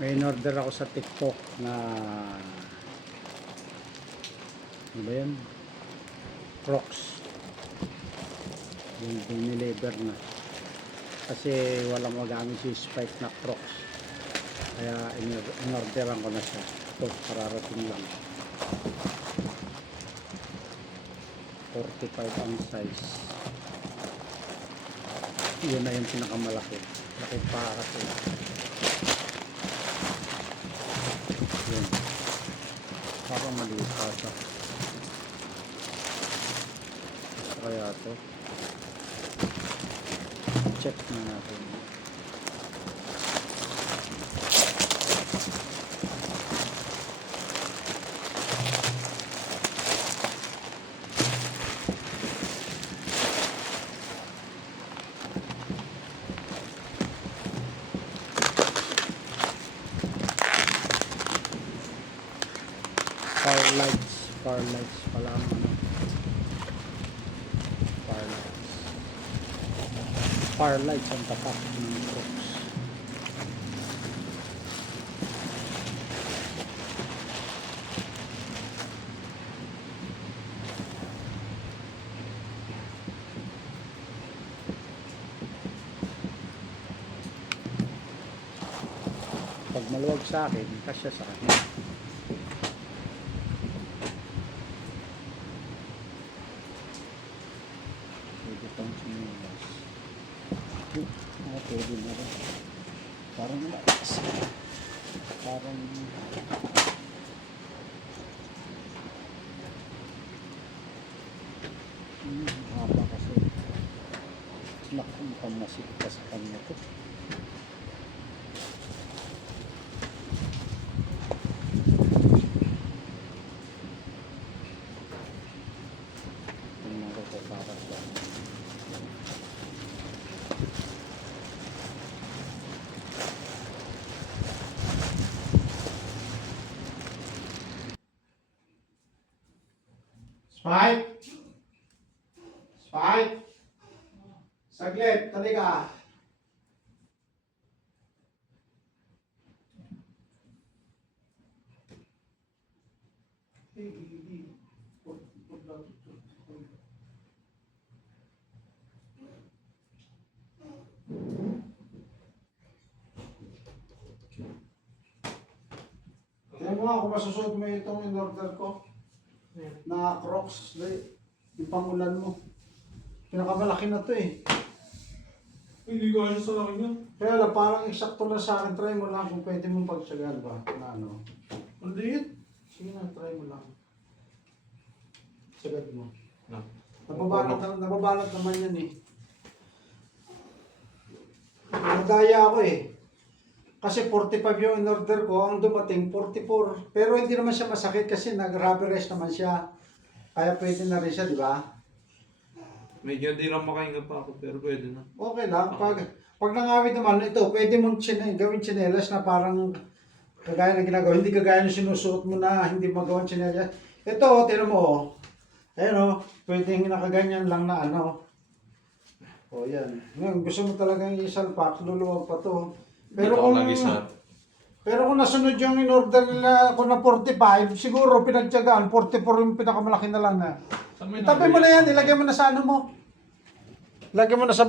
May in-order ako sa TikTok na ano ba yan? Crocs. Yung diniliver na. Kasi walang magamit si Spike na Crocs. Kaya in-orderan ko na siya. Ito, kararating lang. 45 ang size. Yun na yung pinakamalaki. Laki pa kasi. Yun. Parang maliit pa siya. Gusto kaya ito. Check na natin. Far lights pala ang ano. Far lights ang tatak ng Crocs. Pag maluwag sa akin, kasya sa kanya. Pwede pang sinilas. Pwede na rin. Parang malakas. Parang haba kasi. Mukhang masik pa sa kanya to. Tingnan ko para sa Spike! Spike! Saglit, talika. Tingnan mo nga kung masusuot mo itong in-order ko na Crocs, yung pangulan mo. Pinakamalaki na to eh. Hindi ko siya sa laki niya. Kaya lang, parang eksakto na sa akin. Try mo lang kung pwede mong pagtsagaan ba. Na ano. Ang liit. Sige na, try mo lang. Tsagad mo. No. Nababalot naman yan eh. Nadaya ako eh. Kasi 45 yung in-order ko, ang dumating 44. Pero hindi naman siya masakit kasi nag-rubberized naman siya. Kaya pwede na rin siya, di ba? Medyo di lang makahinga pa ako pero pwede na. Okay lang. Pag nangawit naman, ito, pwede mong gawin tsinelas na parang kagaya ng ginagawa. Hindi kagaya ng sinusuot mo na hindi magawang tsinelas. Ito, tira mo oh. Ayan oh, pwedeng nakaganyan lang na ano. O yan. Ngayon, gusto mo talagang isalpak, luluwag pa to. Pero kung nasunod yung in-order nila ako na 45, siguro pinagtyagaan, 44 yung pinakamalaki na lang na. Itabi mo na yan, ilagay mo na sa ano mo. Ilagay mo na sa